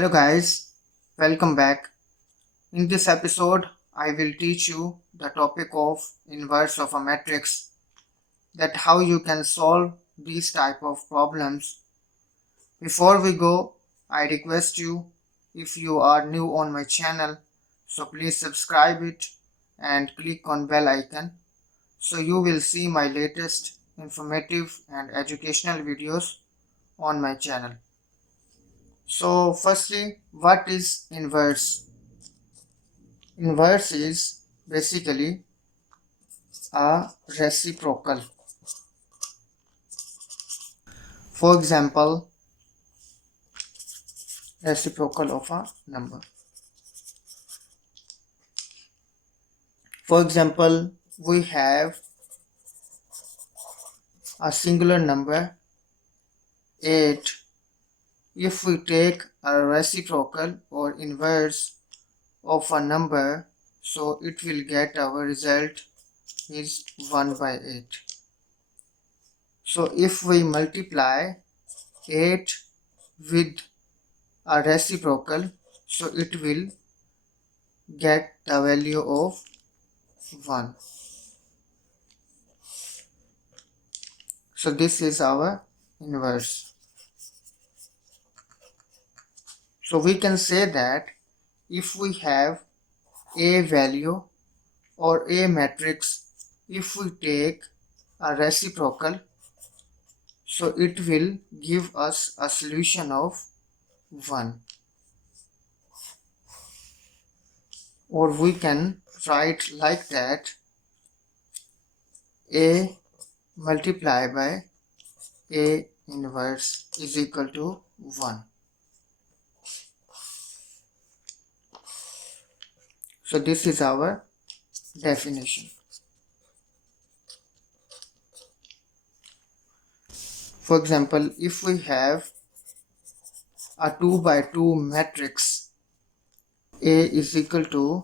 Hello guys, welcome back. In this episode, I will teach you the topic of inverse of a matrix, that how you can solve these type of problems. Before we go, I request you, if you are new on my channel, so please subscribe it and click on bell icon so you will see my latest informative and educational videos on my channel. So firstly, what is inverse? Inverse is basically a reciprocal. For example, reciprocal of a number. For example, we have a singular number 8. If we take a reciprocal or inverse of a number, so it will get our result is 1 by 8. So if we multiply 8 with a reciprocal, so it will get the value of 1. So this is our inverse. So we can say that if we have a value or a matrix, if we take a reciprocal, so it will give us a solution of 1. Or we can write like that: a multiplied by a inverse is equal to 1. So this is our definition. For example, if we have a 2 by 2 matrix, A is equal to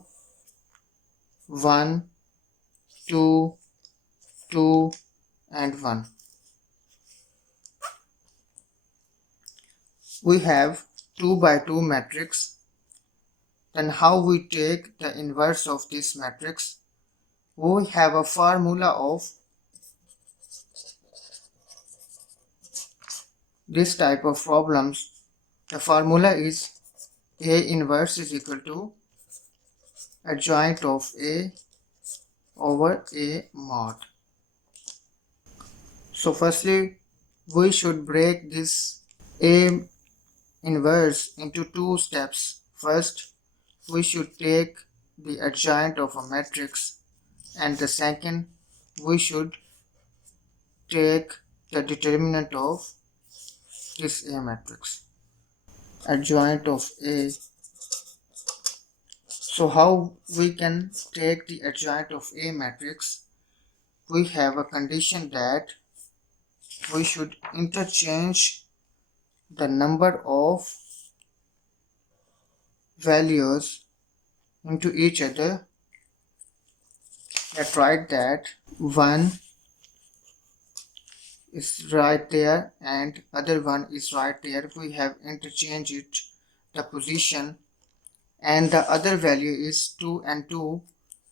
1, 2, 2 and 1. We have 2 by 2 matrix. Then how we take the inverse of this matrix? We have a formula of this type of problems. The formula is A inverse is equal to adjoint of A over A mod. So firstly, we should break this A inverse into two steps. First, we should take the adjoint of a matrix, and the second, we should take the determinant of this A matrix. Adjoint of A. So how we can take the adjoint of A matrix? We have a condition that we should interchange the number of values into each other. Let's write that 1 is right there and other one is right there. We have interchanged it, the position, and the other value is 2 and 2.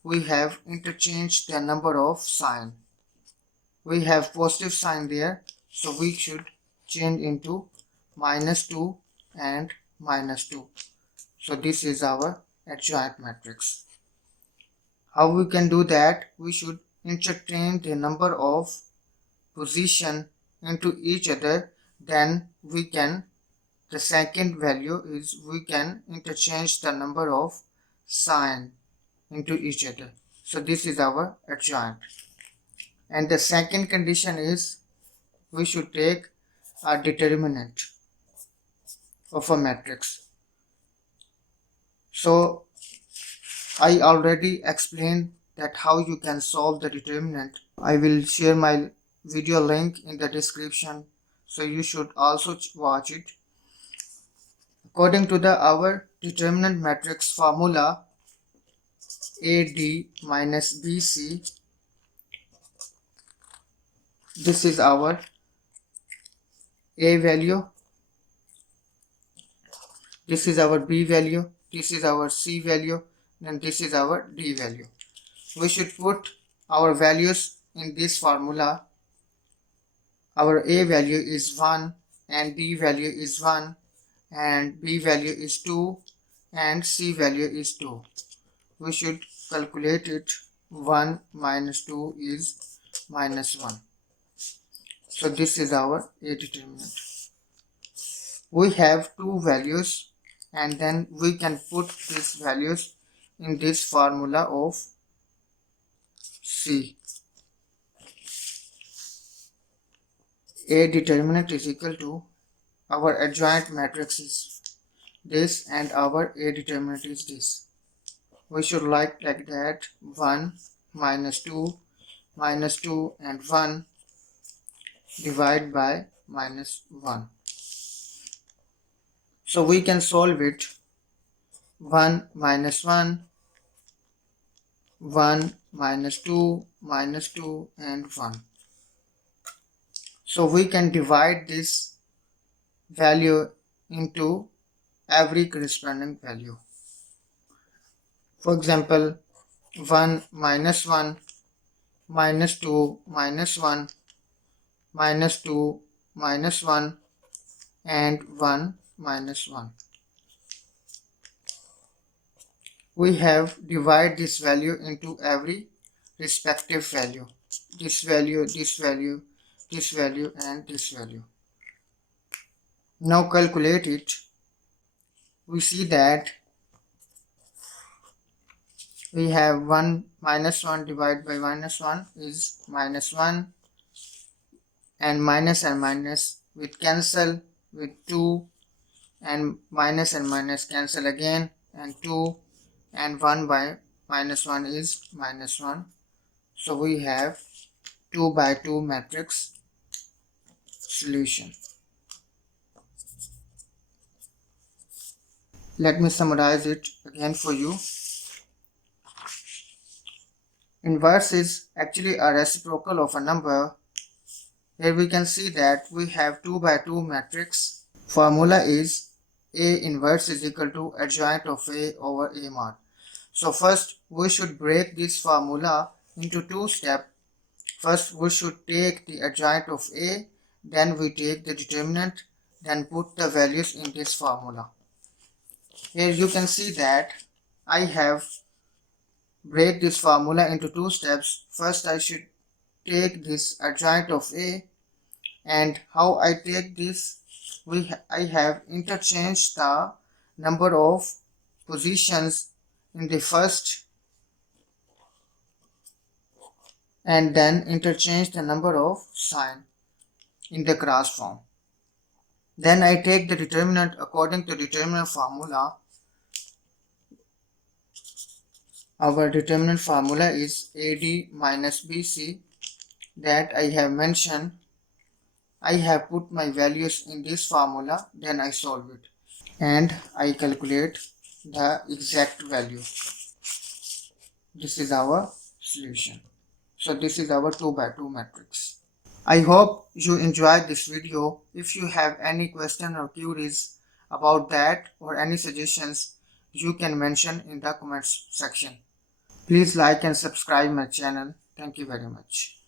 We have interchanged the number of sign. We have positive sign there, so we should change into -2 and -2. So this is our adjoint matrix. How we can do that? We should interchange the number of position into each other. Then we can, the second value is we can interchange the number of sign into each other. So this is our adjoint. And the second condition is we should take a determinant of a matrix. So I already explained that how you can solve the determinant. I will share my video link in the description, so you should also watch it. According to our determinant matrix formula, AD minus BC, this is our A value, This is our B value, this is our C value, and this is our D value. We should put our values in this formula. Our A value is 1 and D value is 1 and B value is 2 and C value is 2. We should calculate it. 1 minus 2 is minus 1. So this is our A determinant. We have two values and then we can put these values in this formula of C. A determinant is equal to our adjoint matrix is this and our A determinant is this. We should write like that: 1 minus 2 and 1 divided by minus 1. So we can solve it. 1 minus 1, 1 minus 2 and 1. So we can divide this value into every corresponding value. For example, 1 minus 1, minus 2 minus 1, minus 2 minus 1 and 1 minus 1. We have divided this value into every respective value. This value, this value, this value and this value. Now calculate it. We see that we have 1 minus 1 divided by minus 1 is minus 1, and minus will cancel with 2, and minus cancel again, and 2 and 1 by minus 1 is minus 1. So we have 2 by 2 matrix solution. Let me summarize it again for you. Inverse is actually a reciprocal of a number. Here we can see that we have 2 by 2 matrix. Formula is A inverse is equal to adjoint of A over A mod. So first we should break this formula into two steps. First we should take the adjoint of A, then we take the determinant, then put the values in this formula. Here you can see that I have break this formula into two steps. First I should take this adjoint of A, and how I take this, I have interchanged the number of positions in the first and then interchange the number of sign in the cross form. Then I take the determinant according to determinant formula. Our determinant formula is AD minus BC that I have mentioned. I have put my values in this formula, then I solve it and I calculate the exact value. This is our solution. So this is our 2 by 2 matrix. I hope you enjoyed this video. If you have any question or queries about that or any suggestions, you can mention in the comments section. Please like and subscribe my channel. Thank you very much.